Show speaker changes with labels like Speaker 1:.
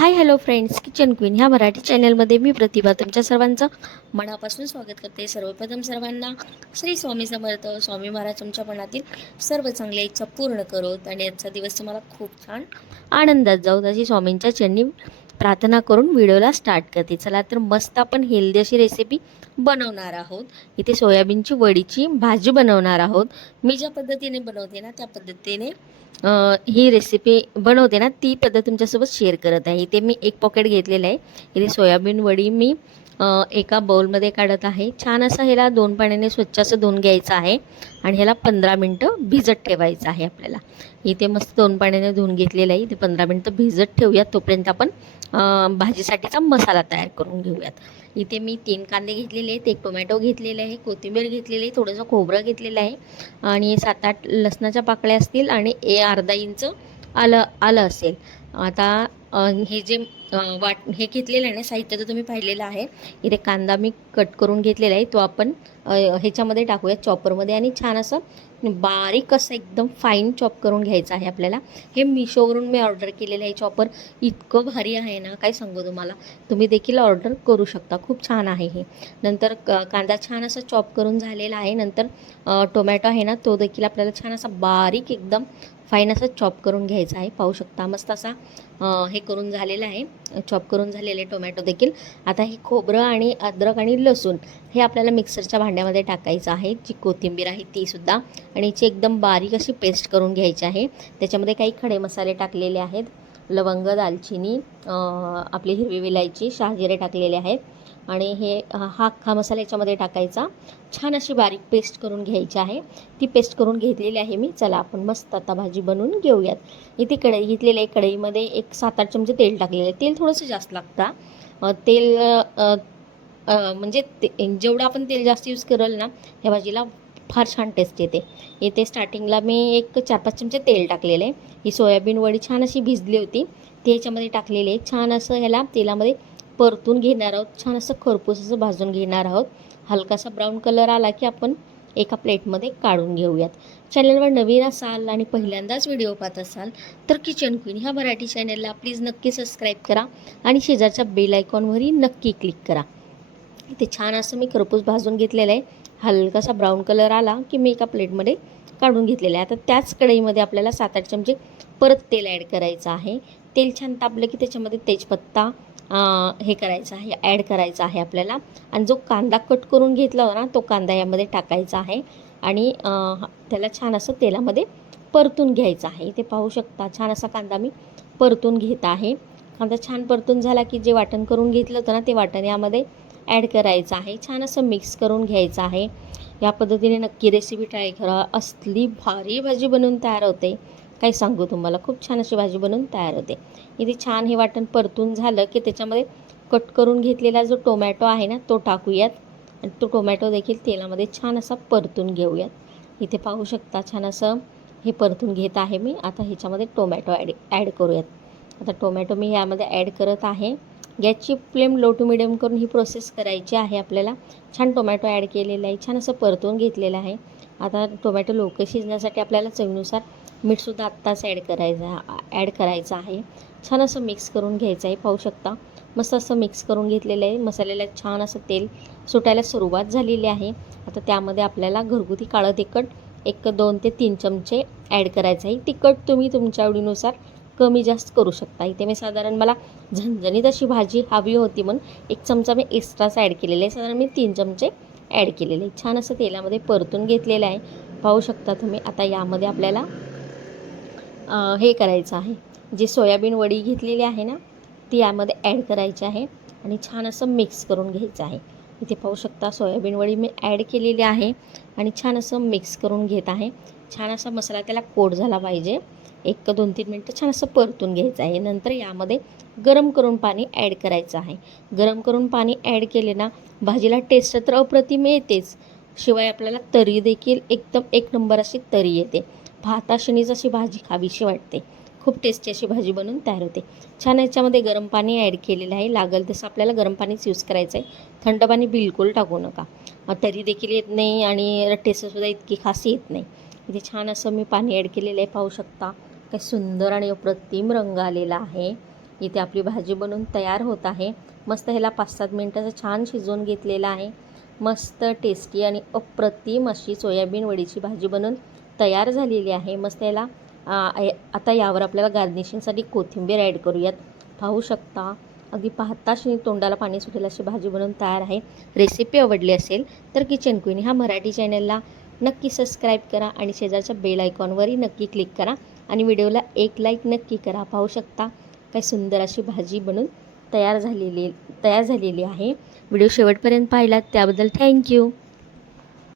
Speaker 1: Hi hello friends kitchen queen ह्या मराठी चॅनलमध्ये मी प्रतिभा. तुमच्या सर्वांचं मनापासून स्वागत करते. सर्वप्रथम सर्वांना श्री स्वामी समर्थ स्वामी महाराज तुमच्या मनातील सर्व चांगल्या इच्छा पूर्ण करोत. आणि आजचा दिवस तुम्हाला खूप छान आनंदात जाऊ अशी स्वामींच्या चरणी प्रार्थना करून व्हिडिओला स्टार्ट करते. चला तर मस्त आपण हेल्दी अशी रेसिपी बनवणार आहोत. इथे सोयाबीनची वडीची भाजी बनवणार आहोत. मी ज्या पद्धतीने बनवते ना त्या पद्धतीने ही रेसिपी बनवते ना ती पद्धत तुमच्यासोबत शेअर करत आहे. इथे मी एक पॉकेट घेतलेलं आहे. इथे सोयाबीन वडी मी एका बाउलमध्ये काढत आहे. छान असं ह्याला दोन पाण्याने स्वच्छ असं धुवून घ्यायचं आहे. आणि ह्याला पंधरा मिनटं भिजत ठेवायचं आहे आपल्याला. इथे मस्त दोन पाण्याने धुवून घेतलेलं आहे. इथे पंधरा मिनटं भिजत ठेवूयात. तोपर्यंत आपण भाजीसाठीचा मसाला तयार करून घेऊयात. इथे मी तीन कांदे घेतलेले आहेत. एक टोमॅटो घेतलेले आहे. कोथिंबीर घेतलेली आहे. थोडंसं खोबरं घेतलेलं आहे. आणि सात आठ लसणाच्या पाकळ्या असतील आणि ए अर्धा इंच आलं आलं असेल. आता हे जे वाट हे घेतलेलं आहे ना साहित्य तर तुम्ही पाहिलेलं आहे. इथे कांदा मी कट करून घेतलेला आहे. तो आपण ह्याच्यामध्ये टाकूया चॉपरमध्ये. आणि छान असं बारीक असं एकदम फाईन चॉप करून घ्यायचं आहे आपल्याला. हे मिशोवरून मी ऑर्डर केलेलं आहे चॉपर इतकं भारी आहे ना काय सांगू तुम्हाला. तुम्ही देखील ऑर्डर करू शकता. खूप छान आहे हे. नंतर क कांदा छान असा चॉप करून झालेला आहे. नंतर टोमॅटो आहे ना तो देखील आपल्याला छान असा बारीक एकदम फाईन असा चॉप करून घ्यायचा आहे. पाहू शकता मस्त असा हे हे करून झालेलं आहे. चॉप करून झालेले टोमॅटो देखील. आता हे खोबरं आणि अद्रक आणि लसूण हे आपल्याला मिक्सरच्या भांड्यामध्ये टाकायचं आहे. जी कोथिंबीर आहे तीसुद्धा आणि याची एकदम बारीक अशी पेस्ट करून घ्यायची आहे. त्याच्यामध्ये काही खडे मसाले टाकलेले आहेत. लवंग दालचिनी आपली हिरवी विलायची शहाजिरे टाकलेले आहेत. आणि हे हा अख्खा मसाला याच्यामध्ये टाकायचा. छान अशी बारीक पेस्ट करून घ्यायची आहे. ती पेस्ट करून घेतलेली आहे मी. चला आपण मस्त आता भाजी बनवून घेऊयात. इथे कढई घेतलेली आहे कढईमध्ये एक सात आठ चमचे तेल टाकलेलं आहे. तेल थोडंसं जास्त लागतं. तेल म्हणजे ते जेवढं आपण तेल जास्त यूज कराल ना ह्या भाजीला फार छान टेस्ट येते. इथे स्टार्टिंगला मी एक चार पाच चमचे तेल टाकलेले. आहे ही सोयाबीन वडी छान अशी भिजली होती. ते ह्याच्यामध्ये टाकलेले. आहे छान असं ह्याला तेलामध्ये परतून घेणार आहोत. छान असं खरपूस असं भाजून घेणार आहोत. हलकासा ब्राऊन कलर आला की आपण एका प्लेटमध्ये काढून घेऊयात. चॅनलवर नवीन असाल आणि पहिल्यांदाच व्हिडिओ पाहत असाल तर किचन क्वीन ह्या मराठी चॅनलला प्लीज नक्की सबस्क्राईब करा आणि शेजारच्या बेल आयकॉनवरही नक्की क्लिक करा. इथे छान असं मी खरपूस भाजून घेतलेलं आहे. हलकासा ब्राऊन कलर आला की मी एका प्लेटमध्ये काढून घेतलेलं आहे. आता त्याच कढईमध्ये आपल्याला सात आठ चमचे म्हणजे परत तेल ॲड करायचं आहे. तेल छान तापलं की त्याच्यामध्ये तेजपत्ता हे करायचं आहे ॲड करायचं आहे आपल्याला. आणि जो कांदा कट करून घेतला होता ना तो कांदा यामध्ये टाकायचा आहे. आणि त्याला छान असं तेलामध्ये परतून घ्यायचं आहे. इथे पाहू शकता छान असा कांदा मी परतून घेत आहे. कांदा छान परतून झाला की जे वाटण करून घेतलं होतं ना ते वाटण यामध्ये ॲड करायचं आहे. छान असं मिक्स करून घ्यायचं आहे. या पद्धतीने नक्की रेसिपी ट्राय करा. असली भारी भाजी बनवून तयार होते. काय सांगू तुम्हाला? खूप छान अशी भाजी बनवून तयार होते. इथे छान हे वाटण परतून झालं की त्याच्यामध्ये कट करून घेतलेला जो टोमॅटो आहे ना तो टाकूयात. आणि तो टोमॅटो देखील तेलामध्ये छान असा परतून घेऊयात. इथे पाहू शकता छान असं हे परतून घेत आहे मी. आता ह्याच्यामध्ये टोमॅटो ॲड ॲड करूयात. आता टोमॅटो मी यामध्ये ॲड करत आहे. गॅसची फ्लेम लो टू मिडियम करून ही प्रोसेस करायची आहे आपल्याला. छान टोमॅटो ॲड केलेला आहे छान असं परतून घेतलेलं आहे. आता टोमॅटो लवकर शिजण्यासाठी आपल्याला चवीनुसार मीठसुद्धा आत्ताच ॲड करायचं ॲड करायचं आहे. छान असं मिक्स करून घ्यायचं आहे पाहू शकता. मस्त असं मिक्स करून घेतलेलं आहे मसाल्याला छान असं तेल सुटायला सुरुवात झालेली आहे. आता त्यामध्ये आपल्याला घरगुती काळं तिखट एक दोन ते तीन चमचे ॲड करायचं आहे. तिखट तुम्ही तुमच्या आवडीनुसार कमी जास्त करू शकता. इथे मी साधारण मला झणझणीत अशी भाजी हवी होती म्हणून एक चमचा मी एक्स्ट्राच ॲड केलेला आहे. साधारण मी तीन चमचे ॲड केलेले छान असं तेलामध्ये परतून घेतलेलं आहे. पाहू शकता तुम्ही आता यामध्ये आपल्याला हे करायचं आहे. जी सोयाबीन वडी घेतलेली आहे ना ती यामध्ये ॲड करायची आहे आणि छान असं मिक्स करून घ्यायचं आहे. इथे पाहू शकता सोयाबीन वडी मी ॲड केलेली आहे आणि छान असं मिक्स करून घेत आहे. छान असा मसाला त्याला कोट झाला पाहिजे. एक दोन तीन मिनटं छान असं परतून घ्यायचं आहे. नंतर यामध्ये गरम करून पाणी ॲड करायचं आहे. गरम करून पाणी ॲड केले ना भाजीला टेस्ट तर अप्रतिम येतेच. शिवाय आपल्याला तरी देखील एकदम एक नंबर अशी तरी येते. भाताशनीच अशी भाजी खावीशी वाटते. खूप टेस्टी अशी भाजी बनवून तयार होते. छान याच्यामध्ये गरम पाणी ॲड केलेलं आहे. लागेल तसं आपल्याला गरम पाणीच यूज करायचं आहे. थंड पाणी बिलकुल टाकू नका. तरी देखील येत नाही आणि टेस्टसुद्धा इतकी खास येत नाही. इथे छान असं मी पाणी ॲड केलेलं आहे. पाहू शकता काय सुंदर आणि अप्रतिम रंग आलेला आहे. इथे आपली भाजी बनवून तयार होत आहे. मस्त ह्याला पाच सात मिनटाचं छान शिजवून घेतलेलं आहे. मस्त टेस्टी आणि अप्रतिम अशी सोयाबीन वडीची भाजी बनवून तयार झालेली आहे. मस्त याला आता यावर आपल्याला गार्निशिंगसाठी कोथिंबीर ॲड करूयात. पाहू शकता अगदी पाहताच तोंडाला पाणी सुटेल अशी भाजी बनवून तयार आहे. रेसिपी आवडली असेल तर किचन क्वीन ह्या मराठी चॅनलला नक्की सबस्क्राईब करा आणि शेजारच्या बेल आयकॉनवरही नक्की क्लिक करा आणि व्हिडिओला एक लाईक नक्की करा. पाहू शकता काय सुंदर अशी भाजी बनून तयार झालेली तयार झालेली आहे. व्हिडिओ शेवटपर्यंत पाहिलात त्याबद्दल थँक्यू